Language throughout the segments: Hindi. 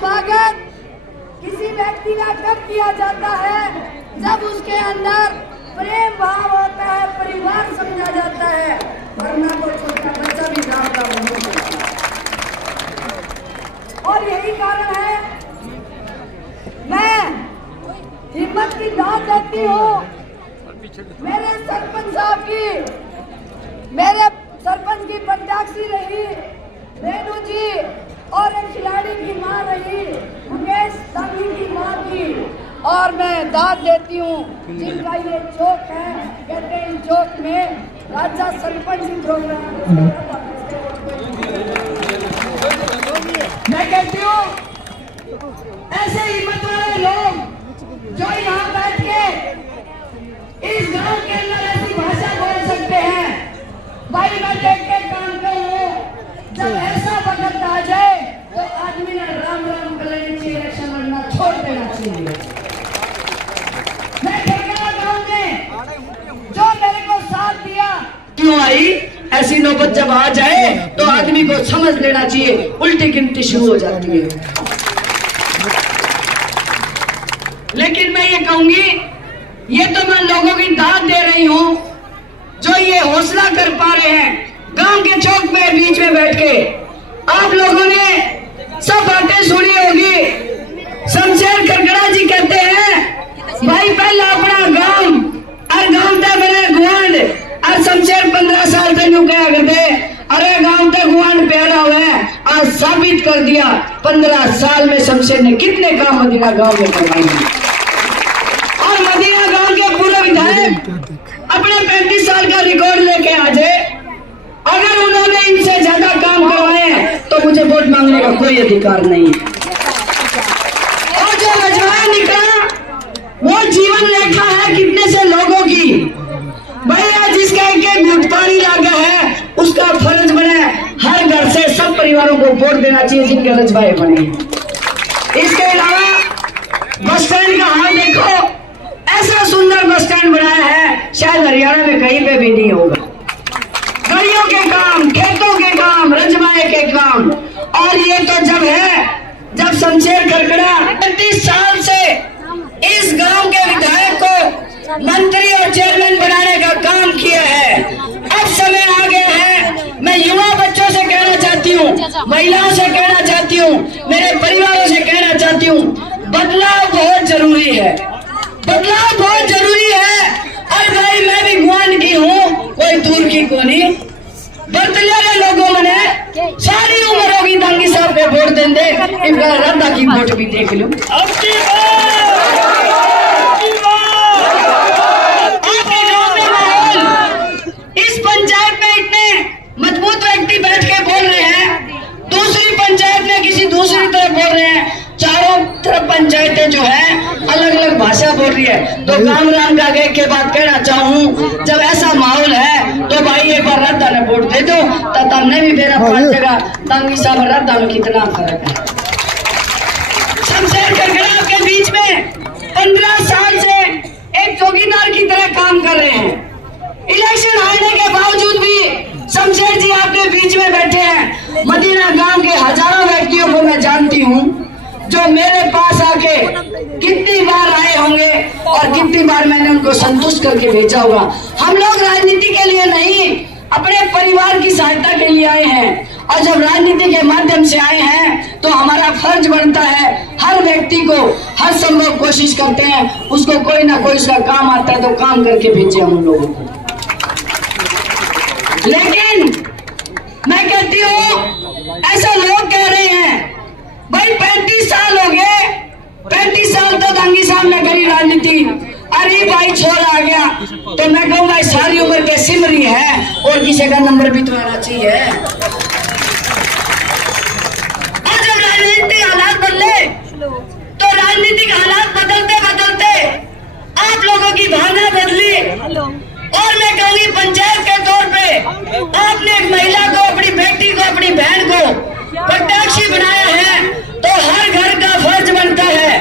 स्वागत किसी व्यक्ति का तब किया जाता है जब उसके अंदर प्रेम भाव होता है, परिवार समझा जाता है, वरना तो छोटा बच्चा भी गाँव का बन जाता है। और यही कारण है मैं हिम्मत की दाद देती हूँ मेरे सरपंच साहब की, मेरे सरपंच की प्रत्याशी रही रेणु जी और एक खिलाड़ी की मां रही मुकेश दानी की मां की, और मैं दाद देती हूँ जिनका ये चौक है। कहते हैं इस चौक में राजा सरपंच प्रोग्राम। मैं कहती हूँ ऐसे हिम्मत वाले लोग जो यहाँ बैठ के इस गांव के अंदर ऐसी भाषा बोल सकते हैं, भाई मैं देख के काम करूँ। जब ऐसा वक्त आ जाए तो आदमी ने राम राम कर लेनी चाहिए, इलेक्शन लड़ना छोड़ देना चाहिए। मैं ठेकेदार गांव में जो मेरे को साथ दिया क्यों आई, ऐसी नौबत जब आ जाए तो आदमी को समझ लेना चाहिए, उल्टी गिनती शुरू हो जाती है। लेकिन मैं ये कहूंगी, ये तो मैं लोगों की दाद दे रही हूँ जो ये हौसला कर पा रहे हैं गांव के चौक में बीच में बैठ के। आप लोगों ने सब बातें सुनी होगी। शमशेर खरगड़ा जी कहते हैं भाई पहला अपना गांव और गांव तक बने गुआंड, और शमशेर 15 साल तक यूं कहा करते अरे गांव तक गुआंड प्यारा हुआ है। आज साबित कर दिया 15 साल में शमशेर ने कितने काम मदीना गांव में करवाए। और मदीना गांव के पूर्व विधायक अपने 35 साल का रिकॉर्ड लेके आ जाए, अगर उन्होंने इनसे ज्यादा काम करवाए हैं तो मुझे वोट मांगने का कोई अधिकार नहीं है। और जो रजवाया निकला वो जीवन रेखा है कितने से लोगों की। भैया जिसका एक घुट पानी लागा है उसका फर्ज बने हर घर से सब परिवारों को वोट देना चाहिए जिनके रजवाए बने। इसके अलावा बस स्टैंड का हाल देखो, ऐसा सुंदर बस स्टैंड बनाया है शायद हरियाणा में कहीं पे भी नहीं होगा। गलियों के काम, खेतों के काम, रजवाए के काम। और ये तो जब है जब शमशेर खरगड़ा 35 साल से इस गांव के विधायक को मंत्री और चेयरमैन बनाने का काम किया है। अब समय आ गया है, मैं युवा बच्चों से कहना चाहती हूँ, महिलाओं से कहना चाहती हूँ, मेरे परिवारों से कहना चाहती हूँ, बदलाव बहुत जरूरी है, बदलाव बहुत जरूरी है। और भाई मैं भी गुआंड की हूँ, कोई दूर की को नहीं। बदले लोगों ने सारी उम्र होगी दांगी साहब को वोट देंगे, इनका रद्दा की वोट भी देख लो। इस पंचायत में इतने मजबूत व्यक्ति बैठ के बोल रहे हैं, दूसरी पंचायत में किसी दूसरी तरफ बोल रहे हैं, चारों तरफ पंचायतें जो है अलग अलग भाषा बोल रही है। तो कामरान का के बात कहना चाहूँ, जब ऐसा माहौल है तो भाई एक बार रद्दा ने वोट दे दो, तब हमने भी मेरा 5 जगह दांगी साहब रद्दा में कितना फर्क है। शमशेर खरगड़ा के बीच में 15 साल से एक चौकीदार की तरह काम कर रहे हैं। इलेक्शन आने के बावजूद भी शमशेर जी आपके बीच में बैठे हैं। मदीना गांव के हजारों व्यक्तियों को मैं जानती हूँ जो मेरे पास आके कितनी बार आए होंगे और कितनी बार मैंने उनको संतुष्ट करके भेजा होगा। हम लोग राजनीति के लिए नहीं, अपने परिवार की सहायता के लिए आए हैं। और जब राजनीति के माध्यम से आए हैं तो हमारा फर्ज बनता है, हर व्यक्ति को हर संभव कोशिश करते हैं उसको कोई ना कोई उसका काम आता है तो काम करके भेजे हम लोगों को। लेकिन मैं कहती हूँ ऐसा लोग कह रहे हैं भाई 35 साल हो गए, 35 साल तो दांगी साहब ने करी राजनीति, अरे भाई छोड़ आ गया। तो मैं कहूँगा सारी उम्र के सिमरी है और किसी का नंबर भी तो आना चाहिए। और जब राजनीतिक हालात बदले तो राजनीतिक हालात बदलते बदलते आप लोगों की भावना बदली। और मैं कहूँगी पंचायत के तौर पे आपने एक महिला को, अपनी बेटी को, अपनी बहन को प्रत्याशी बनाया है तो हर घर का फर्ज बनता है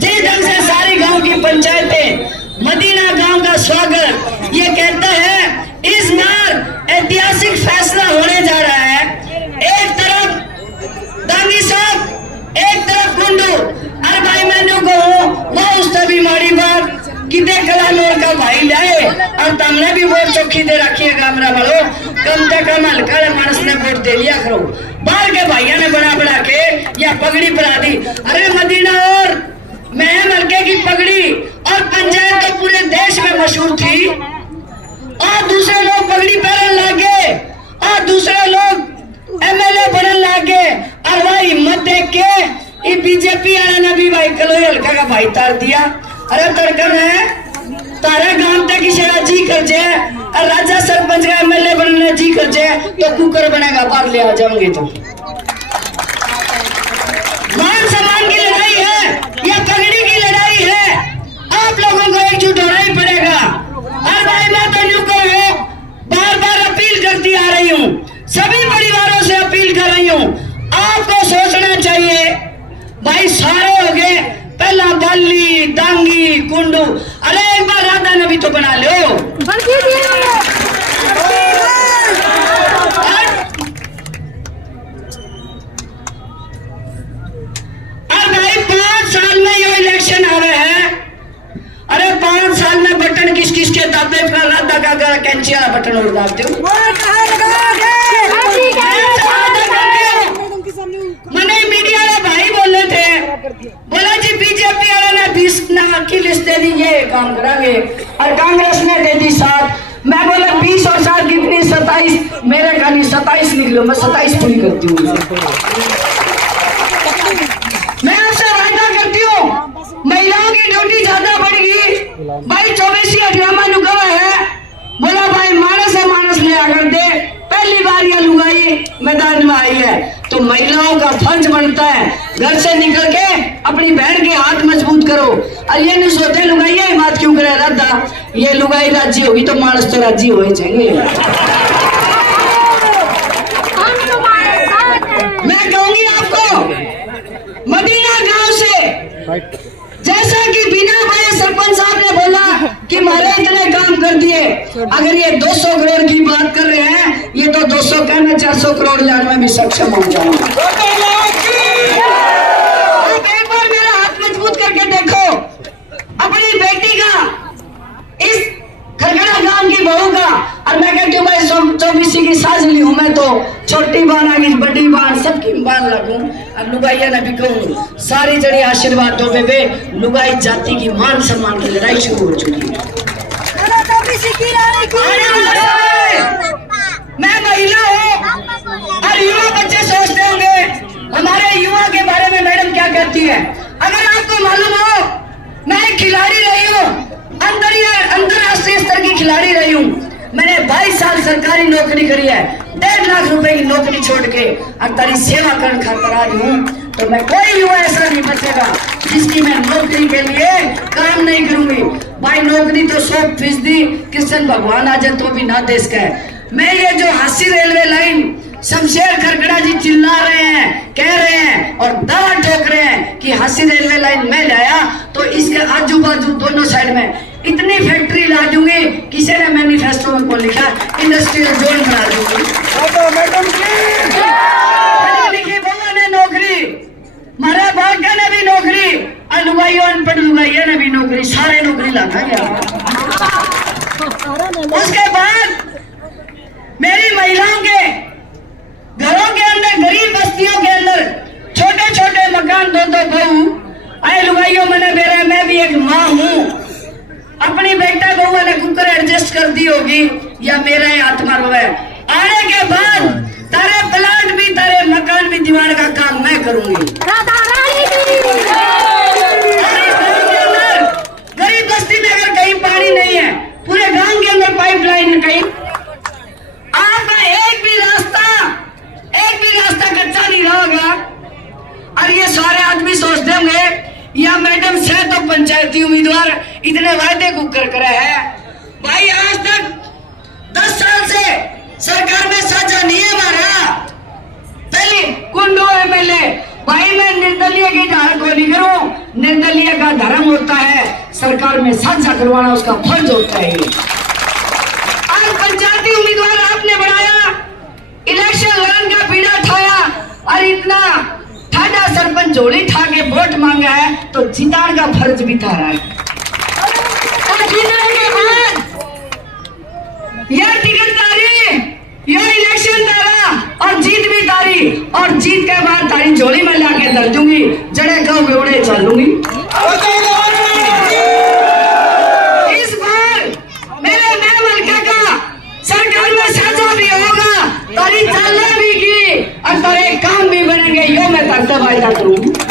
जिस ढंग से सारी गांव की पंचायतें मदीना गांव का स्वागत ये कहता है। इस बार ऐतिहासिक फैसला होने जा रहा है। एक तरफ दांगी साहब, एक तरफ कुंडू। अरे भाई मैंने कहूँ वो उससे भी माड़ी बात कि देखला लोर का भाई लाए और तुमने भी वोट चौकी दे रखी है गामरा वालों, कम से कम हल्का मानस ने वोट दे लिया करो। बाहर के भाइयों ने बना बना के या पगड़ी परा दी। अरे मदीना और मैं हल्के की पगड़ी और पंचायत तो पूरे देश में मशहूर थी और दूसरे लोग पगड़ी पहनने लगे और दूसरे लोग एमएलए बनने लगे और भाई हिम्मत देख के बीजेपी वाले ने भी भाई कलो हल्का का भाई तार दिया। अरे तड़कन है तारा गांव तक किसी जी कर जाए और राजा सरपंच का एमएलए बनने जी कर जाए तो कुकर बनेगा, बाहर ले आ जाओगे तो मान सम्मान की लड़ाई है या पगड़ी की लड़ाई है, आप लोगों को एकजुट होना ही पड़ेगा। और भाई मैं तो यूं कहूं बार बार अपील करती आ रही हूं, सभी परिवारों से अपील कर रही हूं, आपको सोचना चाहिए भाई सारे हो गए पहला बाली डांगी कुंडू। अरे एक बार राधा ने भी तो बना लो। और भाई 5 साल में ये इलेक्शन आ रहे हैं। अरे 5 साल में बटन किस किस के दाबे पर राधा का कैंची वाला बटन और दाब दो। मैंने मीडिया वाले भाई बोले थे, बोला जी बीजेपी वाले ने 20 की लिस्ट दे दी, ये काम करांगे और कांग्रेस ने दे दी 7। मैं बोला 20 और 7 कितनी 27, मेरे खाली 27 निकलो, मैं 27 पूरी करती हूँ। मैं आपसे वादा करती हूँ महिलाओं की ड्यूटी ज्यादा बढ़ेगी। भाई 24 हरियाणा लुगावा है, बोला भाई मानस है मानस ले आकर दे, पहली बार यह लुगाई मैदान में आई है तो महिलाओं का फर्ज बनता है घर से निकल के अपनी बहन के हाथ मजबूत करो। और ये नहीं सोचते लुगाई है बात क्यों करे राधा, ये लुगाई राज्य होगी तो मानस तो राज्य हो ही जाएंगे। मैं कहूंगी आपको मदीना गांव से, जैसा कि बिना भाई सरपंच साहब ने बोला कि हमारे इतने काम कर दिए, अगर ये 200 करोड़ की बात कर रहे हैं, ये तो 200 का मैं 400 करोड़ लाने में भी सक्षम हो जाऊंगा। आप एक बार मेरा हाथ मजबूत करके देखो, अपनी बेटी का, इस खरगड़ा गांव की बहू का। और मैं कहती हूँ भाई 24 की साजली हूँ मैं, तो छोटी बान आगे बड़ी बान सबकी बान लगूं। और लुगाइया ने भी कहूँ सारी जड़ी आशीर्वाद दो बेबे, लुगाई जाति की मान सम्मान की लड़ाई शुरू हो चुकी है। मैं महिला हूँ और युवा बच्चे सोचते होंगे हमारे युवा के बारे में मैडम क्या कहती है। अगर आपको मालूम हो मैं एक खिलाड़ी रही हूँ, अंतरराष्ट्रीय स्तर की खिलाड़ी रही हूँ। मैंने 22 साल सरकारी नौकरी करी है, 1.5 लाख रुपए की नौकरी छोड़ के और तारी सेवा करने खातर आ रही हूँ। तो मैं कोई युवा ऐसा नहीं बचेगा जिसकी मैं नौकरी के लिए काम नहीं करूंगी। भाई नौकरी तो 100% कृष्ण भगवान आ जाए तो भी ना देश का है। मैं ये जो हांसी रेलवे लाइन शमशेर खरगड़ा जी चिल्ला रहे हैं, कह रहे हैं और दावा ठोक रहे हैं कि हांसी रेलवे लाइन मैं लाया तो इसके आजू बाजू दोनों साइड में इतनी फैक्ट्री ला दूंगी, किसी ने मैनिफेस्टो में को लिखा इंडस्ट्रियल जोन बना दूंगी। लिखी बहुआ ने नौकरी, मारा बागा ने भी नौकरी और लुगाइयों अनपढ़ लुगाइया ने भी नौकरी, सारे नौकरी लाना गया। उसके बाद मेरी महिलाओं के घरों के अंदर, गरीब बस्तियों के अंदर छोटे छोटे मकान, 2-2 बहू आए लुगाइयों मैंने बेरा, मैं भी एक माँ हूँ। अपनी बेटा बहू ने कुकर एडजस्ट कर दी होगी या मेरा ही आत्मा रोए। आने के बाद तारे प्लाट भी तारे मकान भी दीवार का काम मैं करूंगी। गरीब बस्ती में अगर कहीं पानी नहीं है, पूरे गांव के अंदर पाइपलाइन कहीं, आपका एक भी रास्ता कच्चा नहीं रहोगा। और ये सारे आदमी सोचते होंगे या मैडम से तो पंचायती उम्मीदवार इतने वायदे कुकर करे है। भाई आज तक 10 साल से सरकार में साझा नहीं है हमारा। पहले कुंडू एमएलए, भाई मैं निर्दलीय की धारा को नहीं करूं, निर्दलीय का धर्म होता है, सरकार में साझा करवाना उसका फर्ज होता है। आज पंचायती उम्मीदवार आपने बनाया, इलेक्शन लड़ने का बीड़ा उठाया और इतना ठाडा सरपंच झोली ठा के वोट तो जिताने का फर्ज भी थारा है। और जीतने के बाद यह टिकट तारी, यह इलेक्शन तारा और जीत भी तारी, और जीत के बाद तारी झोली में लाके दल दूंगी, जड़े कहोगे उड़े चल लूंगी। इस बार मेरे नए मलका का सरकार में साझा भी होगा, तारी चलने भी की और तारे काम भी बनेंगे, यो मैं तक वायदा करूँ।